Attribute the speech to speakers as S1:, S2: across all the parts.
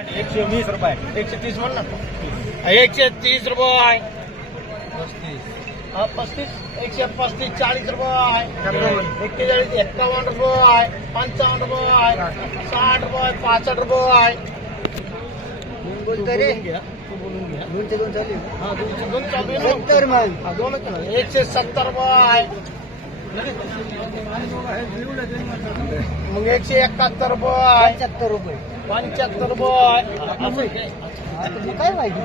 S1: एकशे वीस रुपये। एकशे तीस ना।
S2: एकशे तीस रुपये।
S1: पस्तीस
S2: हा, एकशे पस्तीस चाळीस रुपये।
S1: एकावन्न.
S2: एक्केचाळीस एक्कावन्न रुपये। पंचावन्न रुपये। साठ रुपये पासष्ट रुपये। हा, हा, दोनच ना. एकशे सत्तर रुपये। मग एकशे एकाहत्तर रुपये।
S1: पंच्याहत्तर रुपये।
S2: पंच्याहत्तर असं काय?
S1: माहिती?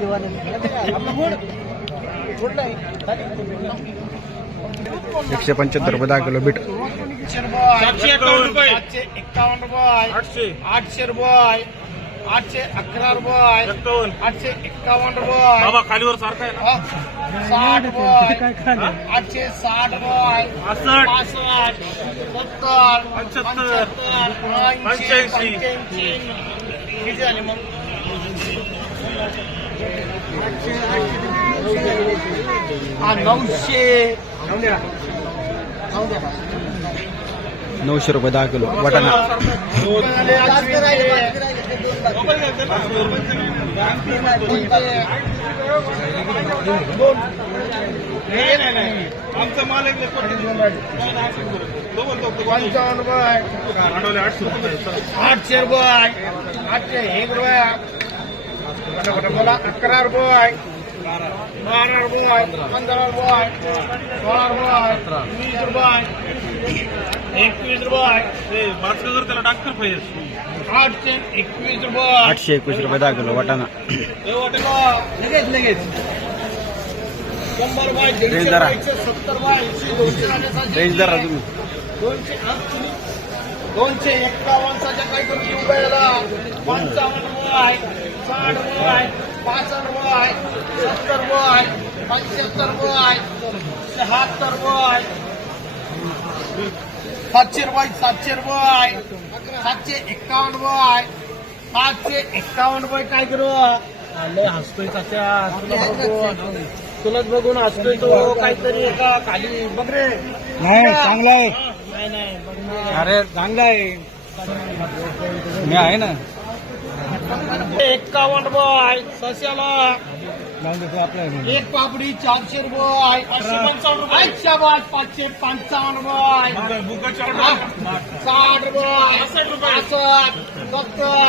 S3: एकशे पंच्याहत्तर रुपये दहा किलो बीट.
S2: सातशे सातशे एकावन्न रुपये. सातशे एकावन्न रुपये. आठशे. आठशे रुपये. आठशे अकरा रुपये. आठशे एक्कावन्न रुपये.
S4: बाबा खालीवर सारखा आहे ना?
S2: साठ रुपये. आठशे साठ रुपये.
S4: पासष्ट.
S2: पासष्ट. सत्तर.
S4: पंच्याहत्तर,
S2: ऐंशी.
S4: पंच्याऐंशी.
S2: पंच्याऐंशी किती झाले मग हा नऊशे
S3: नऊशे रुपये दहा किलो वाटाणा
S4: आठशे रुपये
S2: आठशे एक रुपये बोला अकरा रुपये बारा रुपये पंधरा रुपये सोळा रुपये वीस रुपये
S4: हज़ार
S2: आठशे एकवीस रुपये
S3: आठशे रुपये दहा किलो वाटाणा। रेंज
S2: एकशे सत्तर
S3: रेंज जरा तुम्ही
S2: दोनशे एक्कावन्नचा पंचावन्न रुपये साठ रुपये रुपये सत्तर पंच्याहत्तर रुपये सातशे रुपये सातशे रुपये सातशे एक्कावन्न रुपये सातशे एक्कावन्न रुपये काय करू हसतोय बघून तुलाच बघून हसतोय तो. काहीतरी एका खाली बघ रे.
S3: नाही चांगला आहे.
S2: नाही नाही.
S3: अरे चांगला आहे. मी आहे ना.
S2: एक्कावन्न रुपये सश्याला
S3: देतो आपल्या
S2: एक पापडी चारशे रुपये पंचावन्न रुपये शाबास पाचशे पंचावन्न रुपये साठ रुपये पासष्ट सत्तर.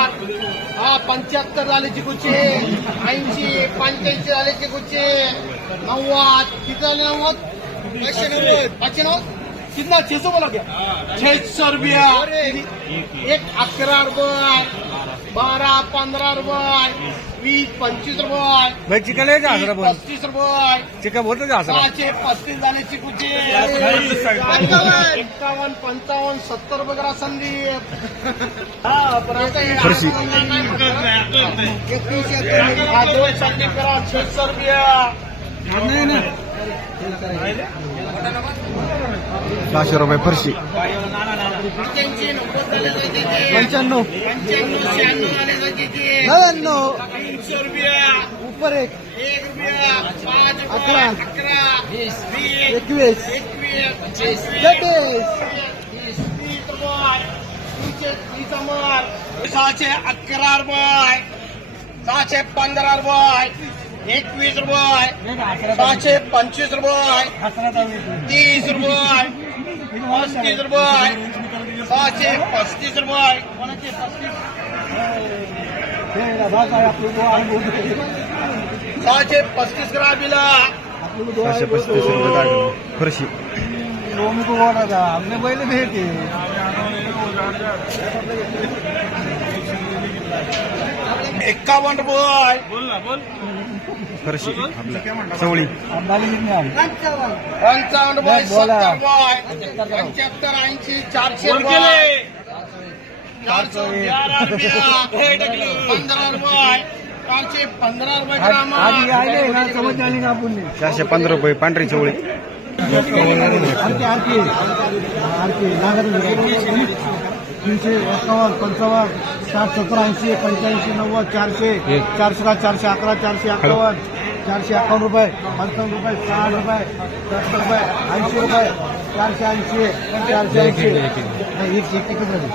S2: हा पंच्याहत्तर झाले चिकूचे. ऐंशी पंच्याऐंशी झाले चिकूचे. नव्वद. किती झाले नव्वद? नव्वद. पाचशे नव्वद? कितना छह सौ बोला क्या छह सौ रुपया एक अकरा रुपये. बारा पंधरा रुपये वीस पंचवीस रुपये.
S3: भाई चिकन आहे का हजरा पण
S2: पस्तीस रुपये.
S3: चिकन बोलतो का हजरा
S2: सहाशे पस्तीस झाले चिकूचे. एक्कावन्न पंचावन्न सत्तर रुपये करा दोन संदीप करा छत्तीस रुपया.
S3: सहाशे रुपये फरशी. पंच्याण्णव. नव्याण्णव.
S2: तीनशे
S3: एक. अकरा. एकवीस.
S2: रुपये सहाशे अकरा रुपये सहाशे पंधरा रुपये एकवीस रुपये सहाशे पंचवीस रुपये तीस रुपये पस्तीस रुपये सहाशे पस्तीस रुपये. कोणाचे पस्तीस? सहाशे पस्तीस करा बिला.
S3: सहाशे पस्तीस रुपये फरशी.
S1: आपले बैल भेटे
S2: एक्कावन्न रुपये
S4: बोल ना बोल.
S3: फरशी चवळी.
S2: पंचावन्न
S1: बोला.
S2: सत्तर पंच्याहत्तर ऐंशी चारशे
S4: बोल
S2: रुपये चारशे पंधरा रुपये. चारशे पंधरा रुपये
S3: चारशे पंधरा रुपये पांढरी चवळी.
S1: तीनशे एकावन्न पंचावन्न साठ सत्तर ऐंशी पंच्याऐंशी नव्वद चारशे चारशे का चारशे अकरा चारशे अकरावन्न चारशे अकावन्न रुपये पंचावन्न रुपये साठ रुपये सत्तर रुपये ऐंशी रुपये चारशे ऐंशी चारशे ऐंशी. नाही, एक एक झाली.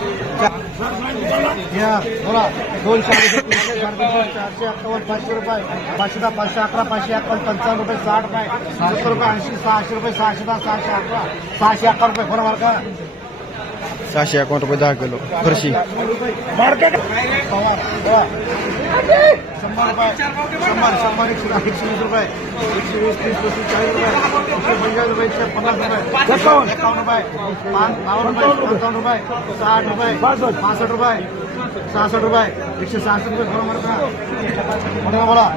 S1: बोला. दोनशे अडीचशे तीनशे चारशे अठ्ठावन्न पाचशे रुपये. पाचशे दहा पाचशे अकरा पाचशे अकावन्न पंचावन्न रुपये साठ रुपये. सत्तर रुपये ऐंशी सहाशे रुपये सहाशे दहा सहाशे अकरा. सहाशे अकरा रुपये बरोबर मार्का.
S3: सहाशे अकाउंट रुपये दहा किलो फरशी
S1: पासष्ट रुपये सहासष्ट रुपये एकशे सहासष्ट रुपये बोला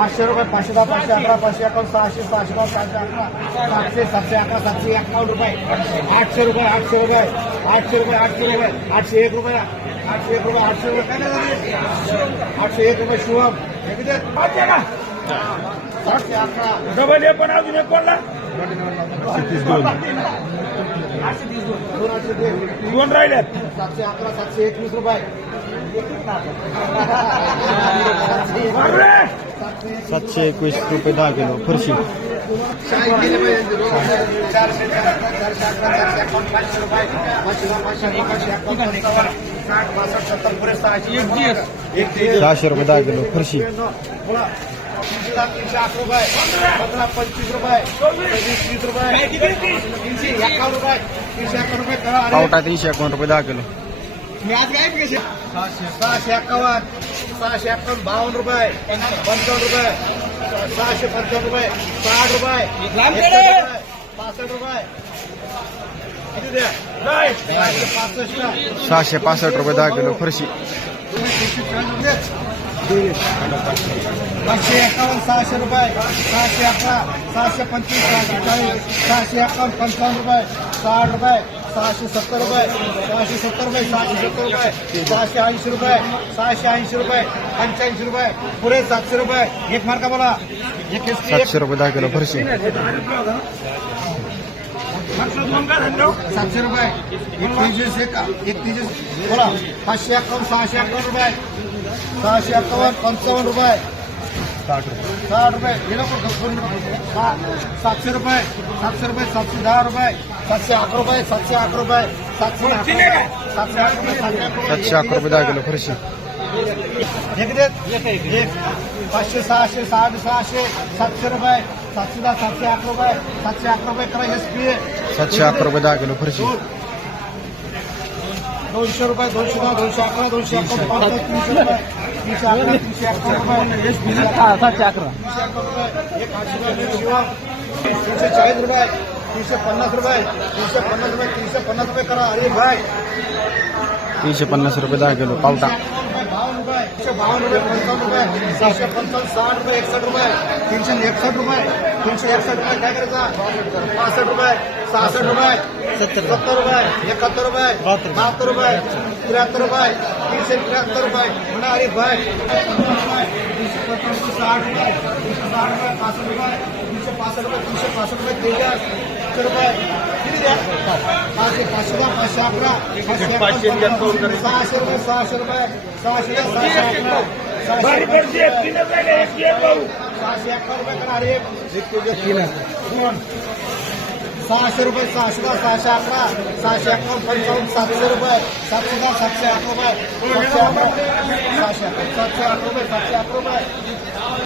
S1: पाचशे रुपये पाचशे दहा पाचशे अकरा पाचशे अकावन्न सहाशे सहाशे दहा सहाशे अकरा सातशे सातशे अकरा सातशे एकावन्न रुपये आठशे रुपये आठशे रुपये आठशे रुपये आठशे रुपये आठशे एक रुपये आठशे एक रुपये आठशे रुपये काय? आठशे एक रुपये शिवम हे? सातशे अकरा.
S4: डबल ए पण अजून एक कोणला?
S1: दोन.
S4: राहिल्यात.
S1: सातशे अकरा सातशे एकवीस रुपये.
S3: सातशे एकवीस रुपये दहा किलो फरशी.
S1: एकावन्न सहाशे
S3: रुपये दहा किलो फरशी.
S1: तीनशे आठ रुपये पंधरा पंचवीस रुपये तीस रुपये तीनशे एकावन्न रुपये तीनशे एकावन्न रुपये
S3: पावटा तीनशे अकाउंट रुपये दहा किलो.
S1: मी आज काय पैसे सहाशे एकावन्न. सहाशे एकावन्न बावन्न रुपये. पंचावन्न रुपये. सहाशे पंचावन्न रुपये. साठ रुपये. पासष्ट रुपये. किती द्या? सहाशे पासष्ट.
S3: सहाशे पासष्ट रुपये दहा किलो फरशी.
S1: पाचशे एकावन्न सहाशे रुपये. सहाशे अकरा सहाशे पंचवीस सहाशे चाळीस सहाशे एकावन्न पंचावन्न रुपये. साठ रुपये. सहाशे सत्तर रुपये सहाशे सत्तर रुपये सहाशे सत्तर रुपये सहाशे ऐंशी रुपये सहाशे ऐंशी रुपये पंच्याऐंशी रुपये सातशे रुपये एक मार्का बोला
S3: सातशे रुपये दहा किलो फरशी
S1: सातशे रुपये बोला पाचशे एकावन्न सहाशे रुपये सहाशे पंचावन्न रुपये साठ रुपये. हे नको दोन मिनिटं. सा- सातशे रुपये सातशे रुपये सातशे दहा रुपये सातशे अकरा रुपये सातशे अकरा रुपये सातशे रुपये सातशे अकरा रुपये सातशे अकरा रुपये.
S3: रुपये दहा किलो फरशी.
S1: हे किती आहेत? एक. पाचशे सहाशे सहाशे सहाशे सातशे रुपये सातशे दहा सातशे अकरा रुपये सातशे अकरा रुपये करा एस पी
S3: सातशे अकरा रुपये दहा किलो फरशी.
S1: दोनशे रुपये दोनशे दहा दोनशे अकरा दोनशे अकरा तीनशे रुपये तीनशे अकरा तीनशे अकरा रुपये
S3: सातशे अकरा
S1: तीनशे अकरा रुपये एक आठशे रुपये तीनशे चाळीस रुपये तीनशे पन्नास रुपये तीनशे पन्नास रुपये तीनशे पन्नास रुपये करा अरे भाई.
S3: तीनशे पन्नास रुपये दहा किलो पावटा.
S1: बावन्न रुपये एकशे बावन्न रुपये पंचावन्न रुपये सहाशे पंचावन्न साठ रुपये एकसष्ट रुपये तीनशे एकसष्ट रुपये तीनशे एकसष्ट रुपये काय करायचा? पासष्ट रुपये सहासष्ट रुपये सत्तर सत्तर रुपये एकाहत्तर रुपये बहात्तर रुपये। त्र्याहत्तर रुपये तीनशे त्र्याहत्तर रुपये म्हणा अरे भाई तीनशे साठ रुपये तीनशे साठ रुपये पासष्ट रुपये तीनशे पासष्ट रुपये तीनशे पासष्ट रुपये तेजास तीनशे रुपये किती द्या पाचशे पाचशे द्या पाचशे अकरा पाचशे सहाशे रुपये सहाशे रुपये सहाशे सहाशे अकरा सहाशे अकरा रुपये. सहाशे अकरा रुपये करा अरे दोन. सहाशे रुपये सहाशे दहा सहाशे अकरा सहाशे अकरा पंचावन्न सातशे रुपये सातशे दहा सातशे अकरा रुपये सातशे अकरा सातशे अकरा रुपये सातशे अकरा रुपये